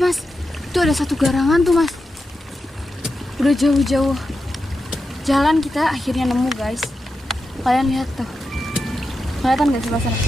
Mas, itu ada satu garangan tuh mas. Udah jauh-jauh jalan kita akhirnya nemu guys. Kalian lihat tuh, kelihatan gak sebelah sana?